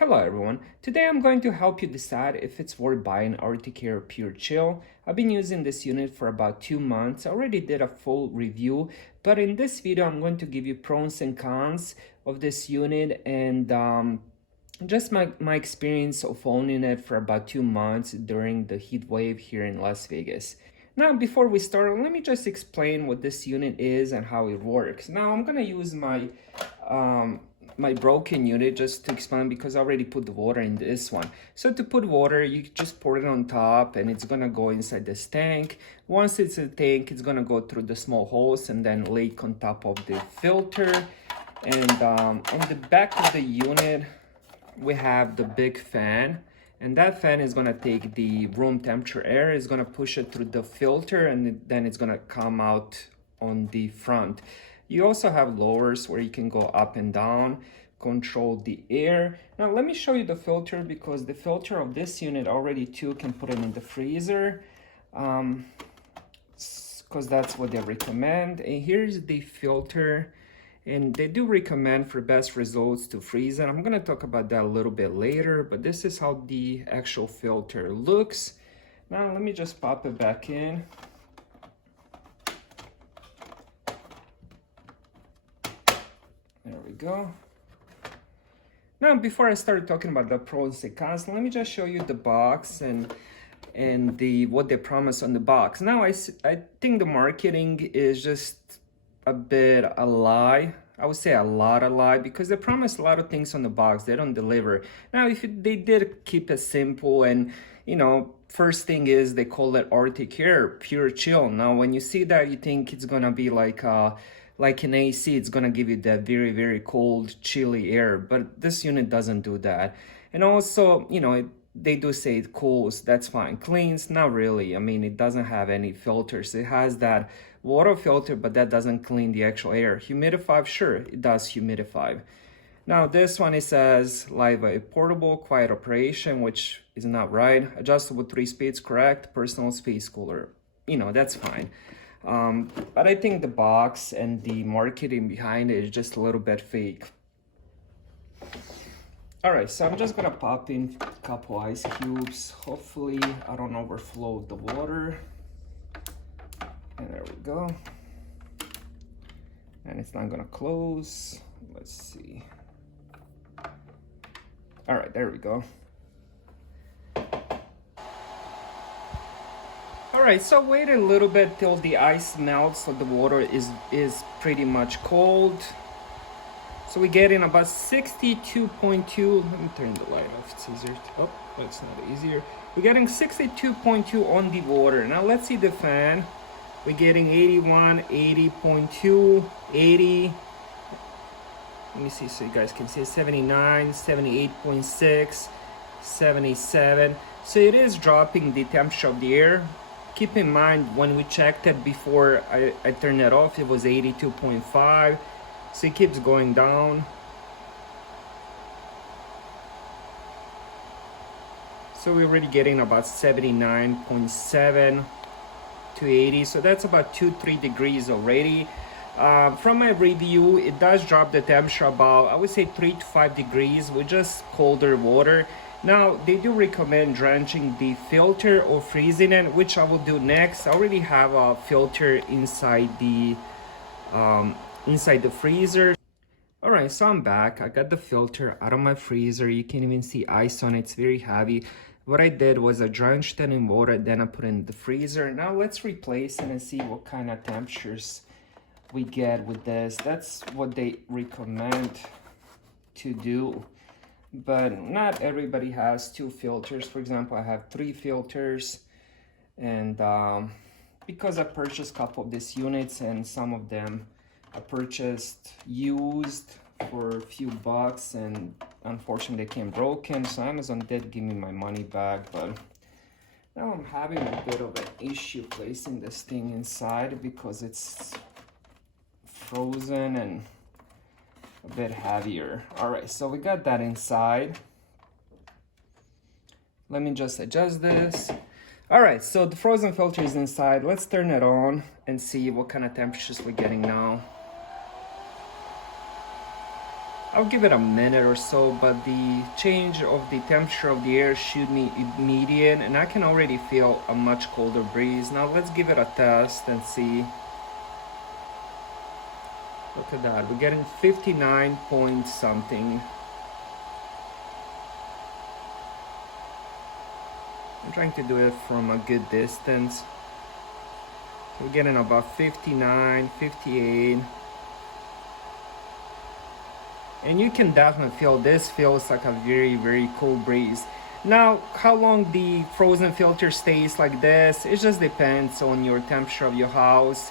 Hello everyone, today I'm going to help you decide if it's worth buying Arctic Air Pure Chill. I've been using this unit for about 2 months. I already did a full review, but in this video I'm going to give you pros and cons of this unit and just my experience of owning it for about 2 months during the heat wave here in Las Vegas. Now, before we start, let me just explain what this unit is and how it works. Now, I'm gonna use my broken unit just to explain because I already put the water in this one. So to put water, you just pour it on top and it's gonna go inside this tank. Once it's in the tank, it's gonna go through the small holes and then leak on top of the filter. And on the back of the unit, we have the big fan. And that fan is gonna take the room temperature air, is gonna push it through the filter, and then it's gonna come out on the front. You also have lowers where you can go up and down, control the air. Now let me show you the filter because the filter of this unit already too can put it in the freezer because that's what they recommend. And here's the filter. And they do recommend for best results to freeze it. I'm gonna talk about that a little bit later, but this is how the actual filter looks. Now let me just pop it back in. There we go. Now, before I start talking about the pros and cons, let me just show you the box and what they promise on the box. Now, I think the marketing is just a bit a lie. I would say a lot of lie because they promise a lot of things on the box. They don't deliver. Now, if they did keep it simple and, first thing is they call it Arctic Air Pure Chill. Now, when you see that, you think it's gonna be like an AC, it's gonna give you that very, very cold, chilly air. But this unit doesn't do that. And also, they do say it cools, that's fine. Cleans, not really. I mean, it doesn't have any filters. It has that water filter, but that doesn't clean the actual air. Humidify, sure, it does humidify. Now, this one, it says live portable, quiet operation, which is not right. Adjustable 3 speeds, correct. Personal space cooler, that's fine. But I think the box and the marketing behind it is just a little bit fake. All right, so I'm just gonna pop in a couple ice cubes. Hopefully I don't overflow the water. And there we go. And it's not gonna close. Let's see. All right, there we go. All right, so wait a little bit till the ice melts so the water is pretty much cold. So we get in about 62.2. Let me turn the light off, it's easier. Oh, that's not easier. We're getting 62.2 on the water. Now let's see the fan. We're getting 81, 80.2, 80. Let me see so you guys can see 79, 78.6, 77. So it is dropping the temperature of the air. Keep in mind when we checked it before I turned it off, it was 82.5. So it keeps going down. So we're already getting about 79.7 to 80. So that's about 2-3 degrees already. From my review, it does drop the temperature about, I would say 3 to 5 degrees with just colder water. Now, they do recommend drenching the filter or freezing it, which I will do next. I already have a filter inside the freezer. All right, so I'm back. I got the filter out of my freezer. You can even see ice on it. It's very heavy. What I did was I drenched it in water, then I put it in the freezer. Now let's replace it and see what kind of temperatures we get with this. That's what they recommend to do. But not everybody has 2 filters. For example, I have 3 filters. And because I purchased a couple of these units and some of them I purchased used for a few bucks and unfortunately they came broken, so Amazon did give me my money back. But now I'm having a bit of an issue placing this thing inside because it's frozen and a bit heavier. All right, so we got that inside. Let me just adjust this. All right, so the frozen filter is inside. Let's turn it on and see what kind of temperatures we're getting now. I'll give it a minute or so, but the change of the temperature of the air should be immediate, and I can already feel a much colder breeze. Now let's give it a test and see. Look at that, we're getting 59 point something. I'm trying to do it from a good distance. We're getting about 59, 58. And you can definitely feel this feels like a very, very cool breeze. Now, how long the frozen filter stays like this, it just depends on your temperature of your house.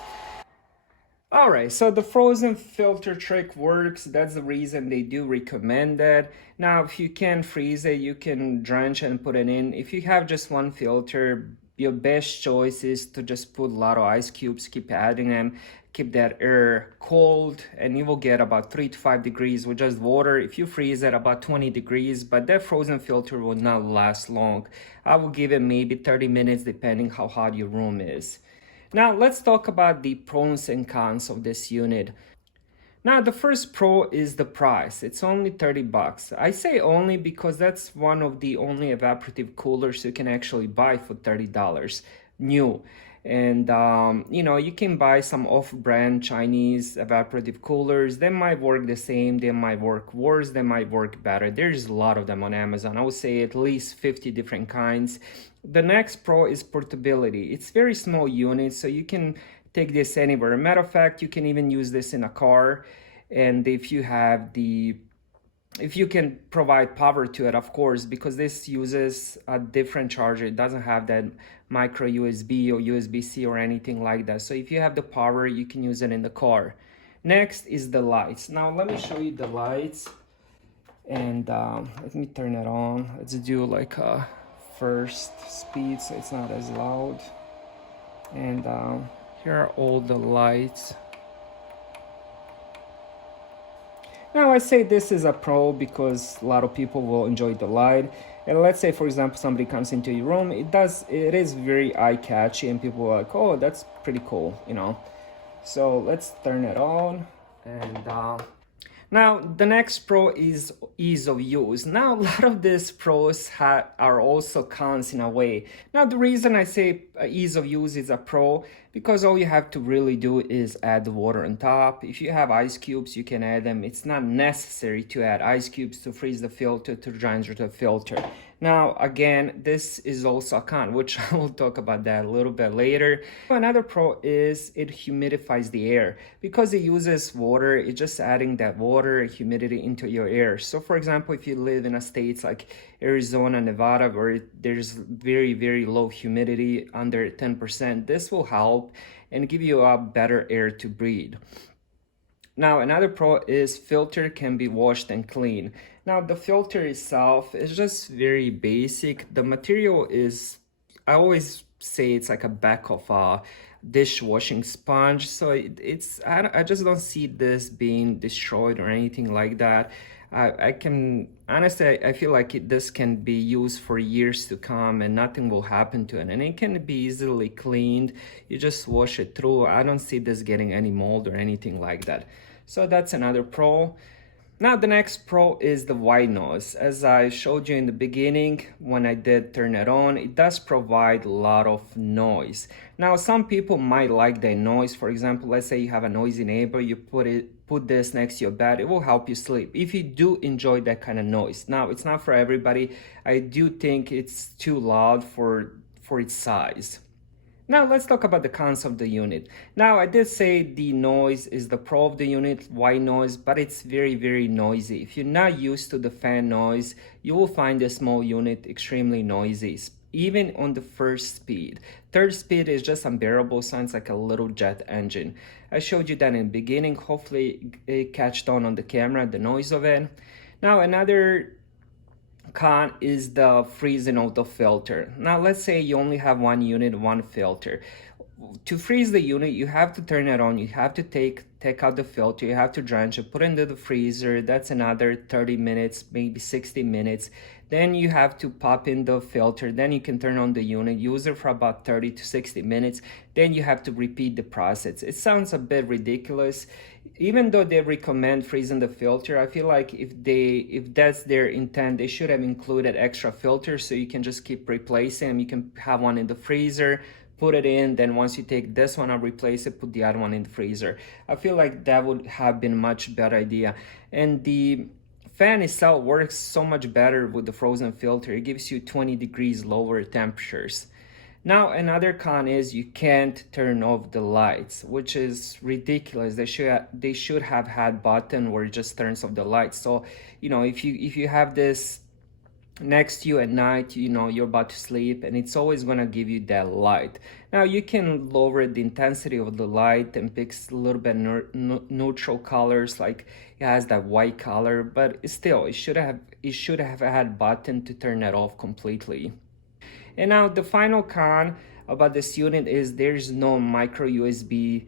Alright, so the frozen filter trick works. That's the reason they do recommend it. Now, if you can't freeze it, you can drench and put it in. If you have just one filter, your best choice is to just put a lot of ice cubes, keep adding them, keep that air cold, and you will get about 3 to 5 degrees with just water. If you freeze it, about 20 degrees, but that frozen filter will not last long. I will give it maybe 30 minutes depending how hot your room is. Now let's talk about the pros and cons of this unit. Now the first pro is the price. It's only 30 bucks. I say only because that's one of the only evaporative coolers you can actually buy for $30 new. And you know, you can buy some off-brand Chinese evaporative coolers. They might work the same, they might work worse, they might work better. There's a lot of them on Amazon. I would say at least 50 different kinds. The next pro is portability. It's very small unit, so you can take this anywhere. Matter of fact, you can even use this in a car. And if you can provide power to it, of course, because this uses a different charger. It doesn't have that micro USB or USB-C or anything like that. So if you have the power, you can use it in the car. Next is the lights. Now let me show you the lights. And let me turn it on. Let's do like a first speed so it's not as loud. And here are all the lights. Now I say this is a pro because a lot of people will enjoy the light. And let's say, for example, somebody comes into your room, it is very eye-catchy and people are like, oh, that's pretty cool, you know. So let's turn it on. And now the next pro is ease of use. Now a lot of these pros are also cons in a way. Now the reason I say ease of use is a pro because all you have to really do is add the water on top. If you have ice cubes, you can add them. It's not necessary to add ice cubes to freeze the filter, to drench the filter. Now, again, this is also a con, which I will talk about that a little bit later. Another pro is it humidifies the air. Because it uses water, it's just adding that water, humidity into your air. So for example, if you live in a state like Arizona, Nevada, where there's very, very low humidity, under 10%, this will help and give you a better air to breathe. Now, another pro is filter can be washed and cleaned. Now, the filter itself is just very basic. The material is, I always say it's like a back of a dishwashing sponge. So I just don't see this being destroyed or anything like that. Honestly, I feel like this can be used for years to come and nothing will happen to it. And it can be easily cleaned. You just wash it through. I don't see this getting any mold or anything like that. So that's another pro. Now the next pro is the white noise. As I showed you in the beginning, when I did turn it on, it does provide a lot of noise. Now some people might like that noise. For example, let's say you have a noisy neighbor, you put this next to your bed, it will help you sleep if you do enjoy that kind of noise. Now it's not for everybody. I do think it's too loud for its size. Now let's talk about the cons of the unit. Now I did say the noise is the pro of the unit, white noise, but it's very, very noisy. If you're not used to the fan noise, you will find the small unit extremely noisy, even on the first speed. Third speed is just unbearable, sounds like a little jet engine. I showed you that in the beginning, hopefully it catched on the camera, the noise of it. Now another con is the freezing of the filter. Now let's say you only have one unit, one filter. to freeze the unit, you have to turn it on. You have to take out the filter. You have to drench it, put it into the freezer. That's another 30 minutes, maybe 60 minutes. Then you have to pop in the filter. Then you can turn on the unit, use it for about 30 to 60 minutes. Then you have to repeat the process. It sounds a bit ridiculous. Even though they recommend freezing the filter, I feel like if that's their intent, they should have included extra filters so you can just keep replacing them. You can have one in the freezer, put it in, then once you take this one and replace it, put the other one in the freezer. I feel like that would have been a much better idea. And the fan itself works so much better with the frozen filter. It gives you 20 degrees lower temperatures. Now, another con is you can't turn off the lights, which is ridiculous. They should have had button where it just turns off the lights. So, if you have this next to you at night, you're about to sleep, and it's always going to give you that light. Now you can lower the intensity of the light and pick a little bit neutral colors, like it has that white color, but still it should have had button to turn that off completely. And now the final con about this unit is there's no micro USB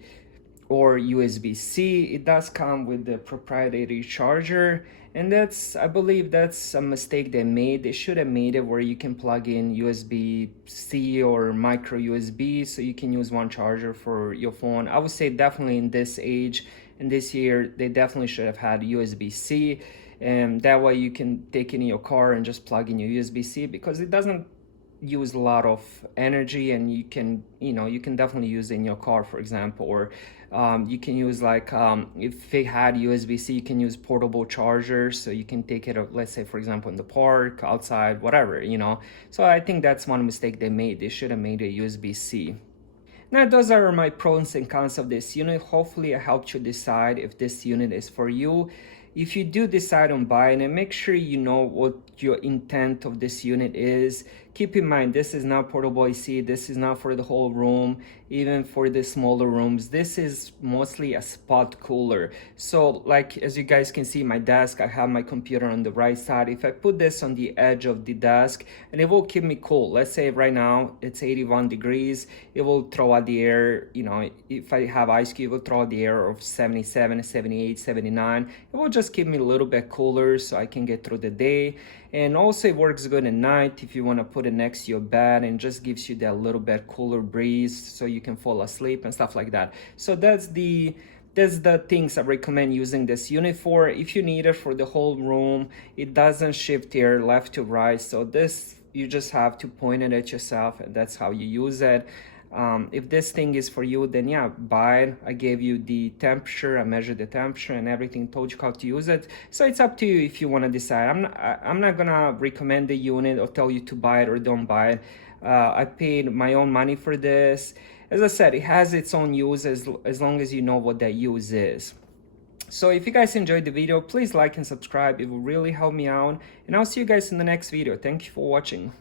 or USB-C. It does come with the proprietary charger, and I believe that's a mistake they made. They should have made it where you can plug in USB-C or micro USB so you can use one charger for your phone. I would say definitely in this age, in this year, they definitely should have had USB-C, and that way you can take it in your car and just plug in your USB-C, because it doesn't use a lot of energy, and you can definitely use it in your car, for example, or you can use if it had USB-C, you can use portable chargers, so you can take it, let's say, for example, in the park, outside, whatever. So I think that's one mistake they made. They should have made a USB-C. Now, those are my pros and cons of this unit. Hopefully I helped you decide if this unit is for you. If you do decide on buying it, make sure you know what your intent of this unit is. Keep in mind, this is not portable AC. This is not for the whole room, even for the smaller rooms. This is mostly a spot cooler. So like, as you guys can see, my desk, I have my computer on the right side. If I put this on the edge of the desk, and it will keep me cool. Let's say right now it's 81 degrees. It will throw out the air, if I have ice cube, it will throw out the air of 77, 78, 79. It will just keep me a little bit cooler so I can get through the day. And also it works good at night if you want to put it next to your bed, and just gives you that little bit cooler breeze so you can fall asleep and stuff like that. So that's the things I recommend using this unit for. If you need it for the whole room, it doesn't shift air left to right. So this, you just have to point it at yourself, and that's how you use it. If this thing is for you, then yeah, buy it. I gave you the temperature, I measured the temperature and everything, told you how to use it. So it's up to you if you want to decide. I'm not gonna recommend the unit or tell you to buy it or don't buy it. I paid my own money for this. As I said, it has its own use as long as you know what that use is. So if you guys enjoyed the video, please like and subscribe. It will really help me out. And I'll see you guys in the next video. Thank you for watching.